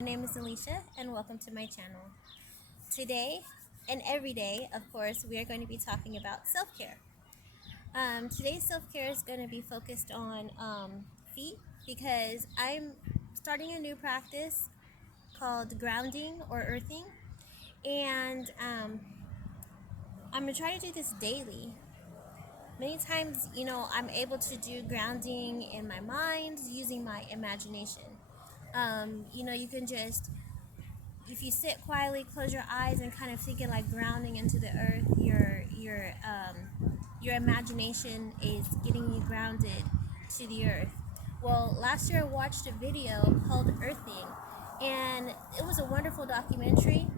My name is Alicia and welcome to my channel. Today and every day, of course, we are going to be talking about self-care. Today's self-care is going to be focused on feet because I'm starting a new practice called grounding or earthing, and I'm going to try to do this daily. Many times, I'm able to do grounding in my mind using my imagination. You can just, if you sit quietly, close your eyes, and kind of thinking like grounding into the earth, your imagination is getting you grounded to the earth. Well, last year I watched a video called Earthing, and it was a wonderful documentary.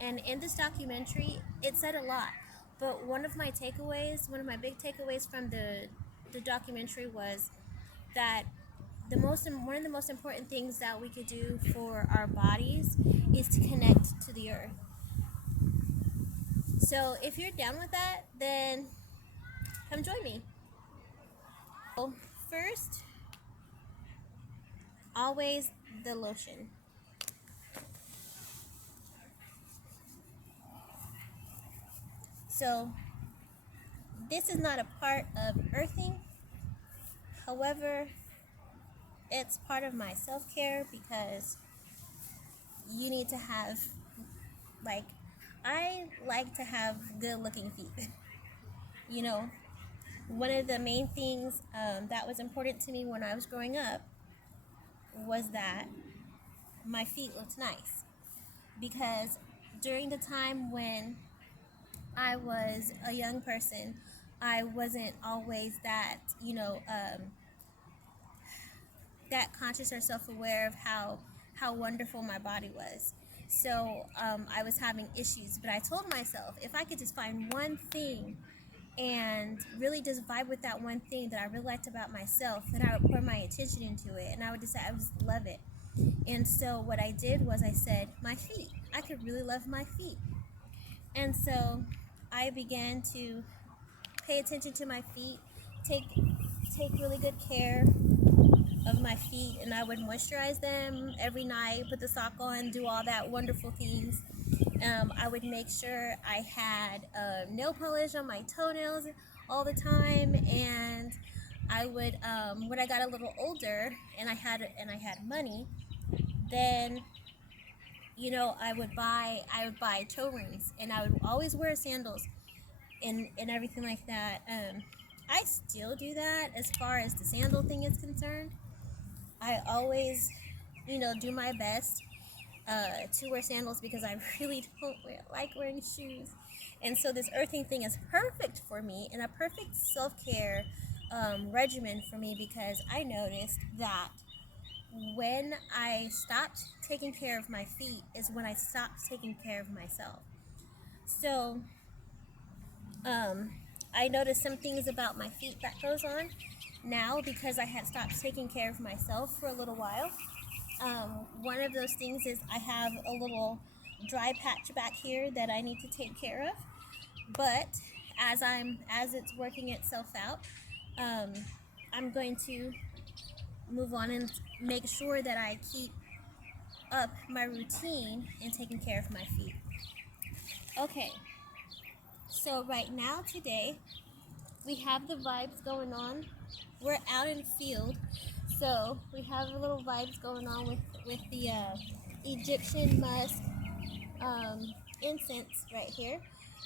And in this documentary, it said a lot. But one of my big takeaways from the documentary was that one of the most important things that we could do for our bodies is to connect to the earth. So if you're down with that, then come join me. So first, always the lotion. So this is not a part of earthing. However, it's part of my self-care because you need to have, like, I like to have good looking feet. you know, One of the main things that was important to me when I was growing up was that my feet looked nice. Because during the time when I was a young person, I wasn't always that conscious or self-aware of how wonderful my body was. So I was having issues, but I told myself if I could just find one thing and really just vibe with that one thing that I really liked about myself, then I would pour my attention into it, and I would decide I would just love it. And so what I did was I said, my feet. I could really love my feet. And so I began to pay attention to my feet, take really good care of my feet, and I would moisturize them every night, put the sock on, do all that wonderful things. I would make sure I had nail polish on my toenails all the time, and I would when I got a little older and I had money, then I would buy toe rings, and I would always wear sandals and everything like that. I still do that as far as the sandal thing is concerned. I always, do my best to wear sandals because I really don't like wearing shoes. And so this earthing thing is perfect for me and a perfect self-care regimen for me, because I noticed that when I stopped taking care of my feet is when I stopped taking care of myself. So I noticed some things about my feet that goes on now because I had stopped taking care of myself for a little while. One of those things is I have a little dry patch back here that I need to take care of. But as it's working itself out, I'm going to move on and make sure that I keep up my routine in taking care of my feet. Okay, so right now today we have the vibes going on. We're out in the field, so we have a little vibes going on with the Egyptian musk incense right here.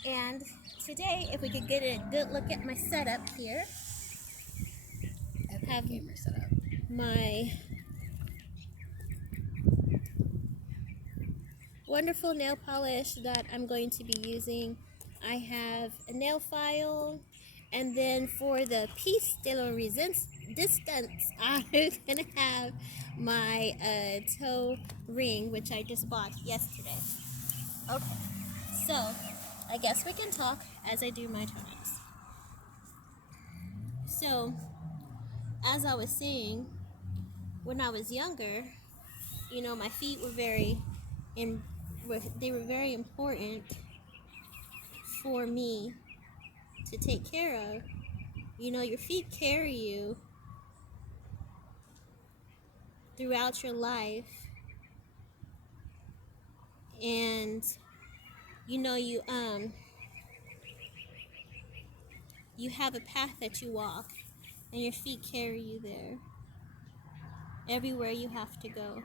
And today, if we could get a good look at my setup here, I have my wonderful nail polish that I'm going to be using. I have a nail file, and then for the piece de la distance, I'm gonna have my toe ring, which I just bought yesterday. Okay, so I guess we can talk as I do my toenails. So, as I was saying, when I was younger, my feet were they were very important for me to take care of. Your feet carry you throughout your life, and you know, you have a path that you walk, and your feet carry you there everywhere you have to go.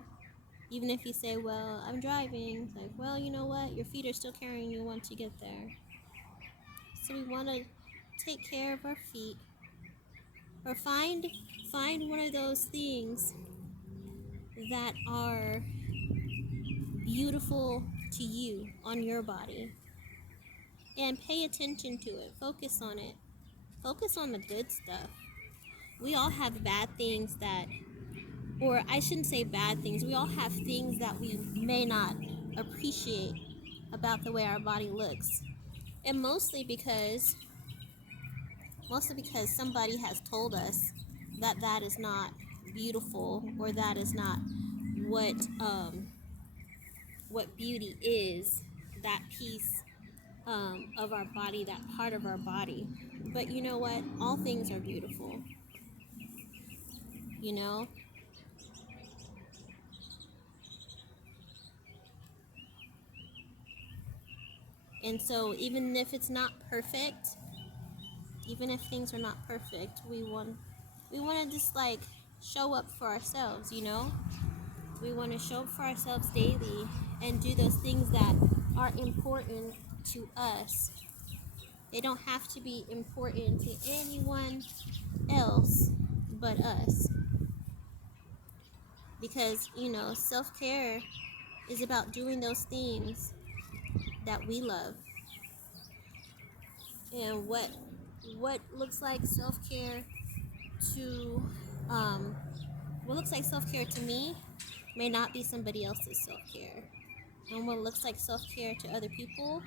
Even if you say, well, I'm driving, it's like, well, you know what, your feet are still carrying you once you get there. So we want to take care of our feet, or find one of those things that are beautiful to you on your body, and pay attention to it. Focus on it. Focus on the good stuff. We all have bad things that, or I shouldn't say bad things, we all have things that we may not appreciate about the way our body looks. And mostly because somebody has told us that that is not beautiful, or that is not what beauty is, that piece of our body, that part of our body. But you know what? All things are beautiful. You know? And so even if it's not perfect, even if things are not perfect, we want to just like show up for ourselves, you know? We want to show up for ourselves daily and do those things that are important to us. They don't have to be important to anyone else but us. Because, you know, self-care is about doing those things that we love. And what looks like self-care to me may not be somebody else's self-care. And what looks like self-care to other people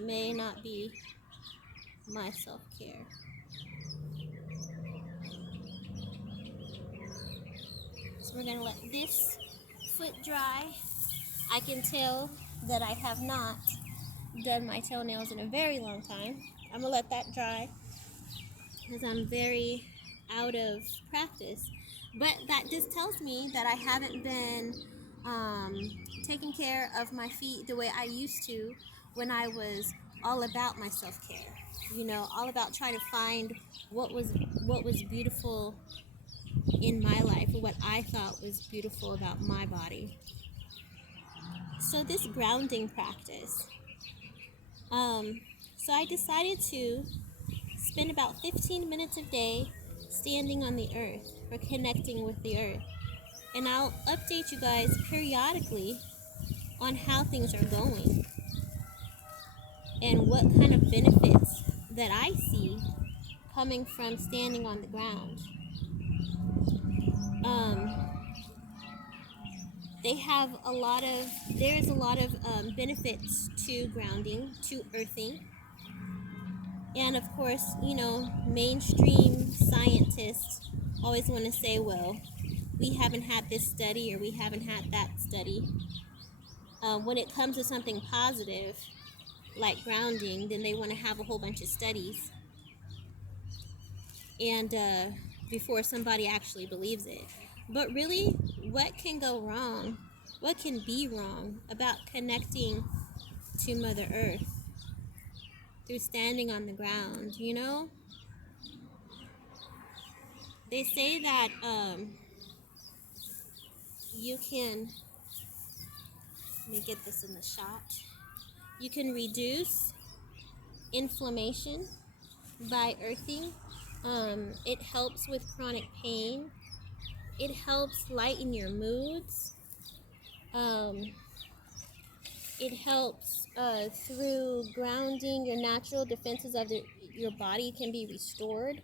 may not be my self-care. So we're going to let this foot dry. I can tell that I have not done my toenails in a very long time. I'm going to let that dry because I'm very out of practice. But that just tells me that I haven't been taking care of my feet the way I used to when I was all about my self-care. You know, all about trying to find what was beautiful in my life, or what I thought was beautiful about my body. So this grounding practice, so I decided to spend about 15 minutes a day standing on the earth, or connecting with the earth. And I'll update you guys periodically on how things are going and what kind of benefits that I see coming from standing on the ground. There's a lot of benefits to grounding, to earthing. And of course, you know, mainstream scientists always want to say, well, we haven't had this study, or we haven't had that study. When it comes to something positive, like grounding, then they want to have a whole bunch of studies. And before somebody actually believes it. But really, what can go wrong? What can be wrong about connecting to Mother Earth through standing on the ground, you know? They say that you can, let me get this in the shot, you can reduce inflammation by earthing. It helps with chronic pain. It helps lighten your moods. It helps through grounding. Your natural defenses of your body can be restored.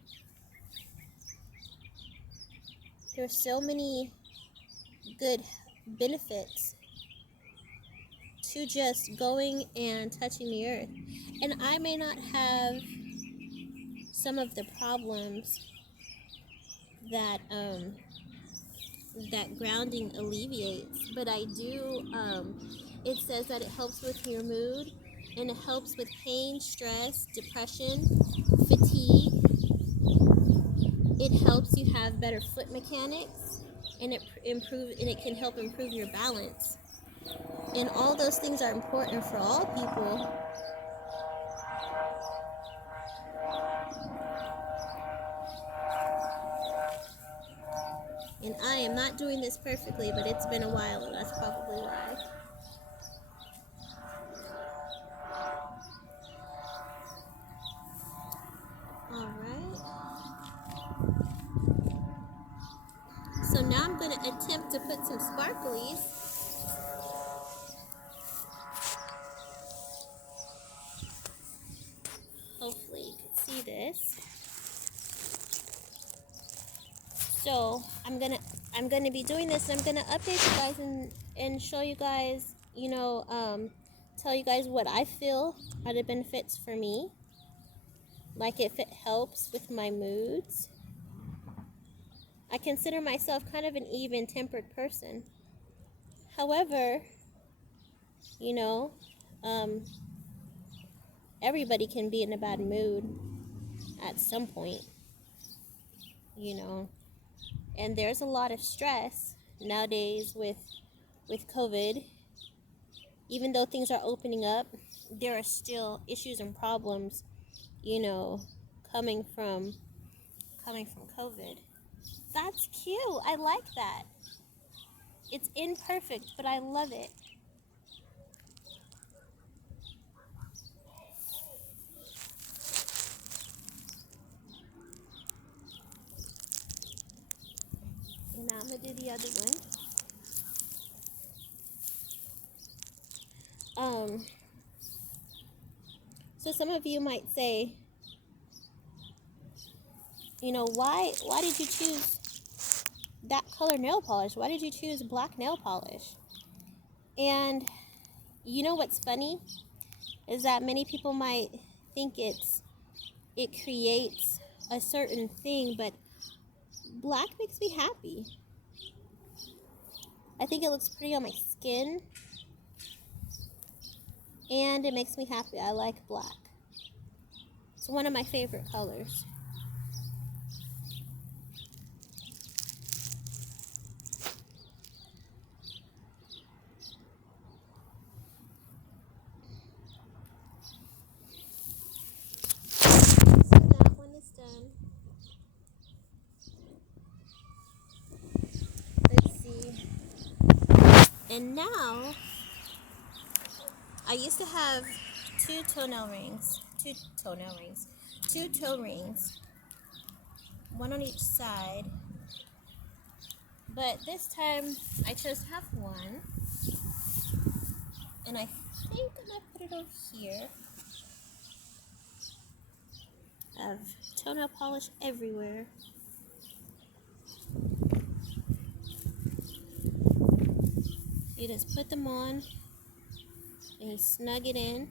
There's so many good benefits to just going and touching the earth. And I may not have some of the problems that that grounding alleviates, but I do. It says that it helps with your mood, and it helps with pain, stress, depression, fatigue. It helps you have better foot mechanics, and it can help improve your balance. And all those things are important for all people. And I am not doing this perfectly, but it's been a while, and that's probably why. Alright. So now I'm going to attempt to put some sparklies. Hopefully you can see this. So I'm gonna be doing this, and I'm gonna update you guys and show you guys, tell you guys what I feel are the benefits for me, like if it helps with my moods. I consider myself kind of an even-tempered person. However, everybody can be in a bad mood at some point, and there's a lot of stress nowadays with COVID. Even though things are opening up, there are still issues and problems, coming from COVID. That's cute. I like that. It's imperfect, but I love it. And now I'm gonna do the other one. So some of you might say, why did you choose that color nail polish? Why did you choose black nail polish? And what's funny is that many people might think it creates a certain thing, but black makes me happy. I think it looks pretty on my skin, and it makes me happy. I like black. It's one of my favorite colors. So that one is done. Let's see. And now, I used to have two toe rings, one on each side, but this time I chose to have one, and I think I'm gonna put it over here. I have toenail polish everywhere. You just put them on and you snug it in.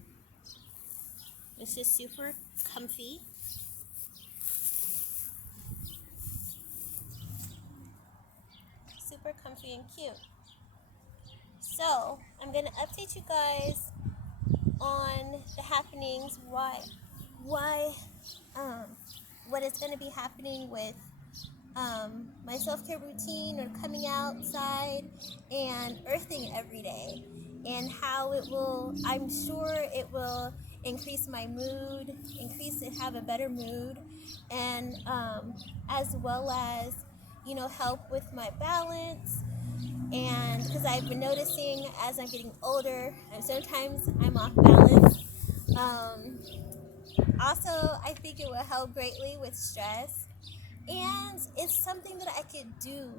This is super comfy. Super comfy and cute. So I'm gonna update you guys on the happenings, what is gonna be happening with my self-care routine, or coming outside and earthing every day, and how I'm sure it will increase my mood, have a better mood, and as well as, help with my balance. And because I've been noticing as I'm getting older, and sometimes I'm off balance. Also, I think it will help greatly with stress. And it's something that I could do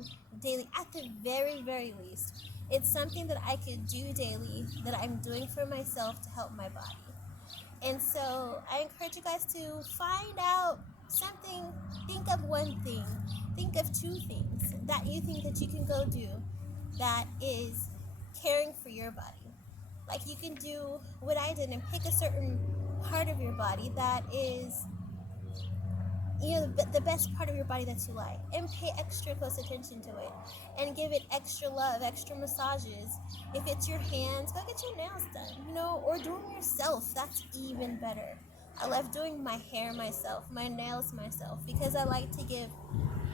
daily, at the very, very least. It's something that I could do daily, that I'm doing for myself to help my body. And so I encourage you guys to find out something. Think of one thing. Think of two things that you think that you can go do that is caring for your body. Like, you can do what I did and pick a certain part of your body that is, the best part of your body that you like, and pay extra close attention to it, and give it extra love, extra massages. If it's your hands, go get your nails done, or do them yourself. That's even better. I love doing my hair myself, my nails myself, because I like to give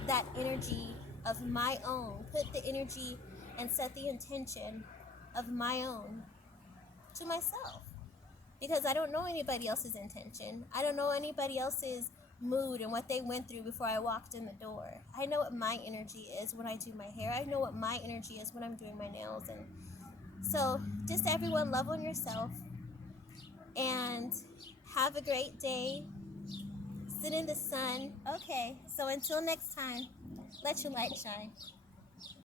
that energy of my own, put the energy and set the intention of my own to myself, because I don't know anybody else's intention. I don't know anybody else's mood and what they went through before I walked in the door. I know what my energy is when I do my hair. I know what my energy is when I'm doing my nails. And so just everyone, love on yourself and have a great day. Sit in the sun. Okay, so until next time, let your light shine.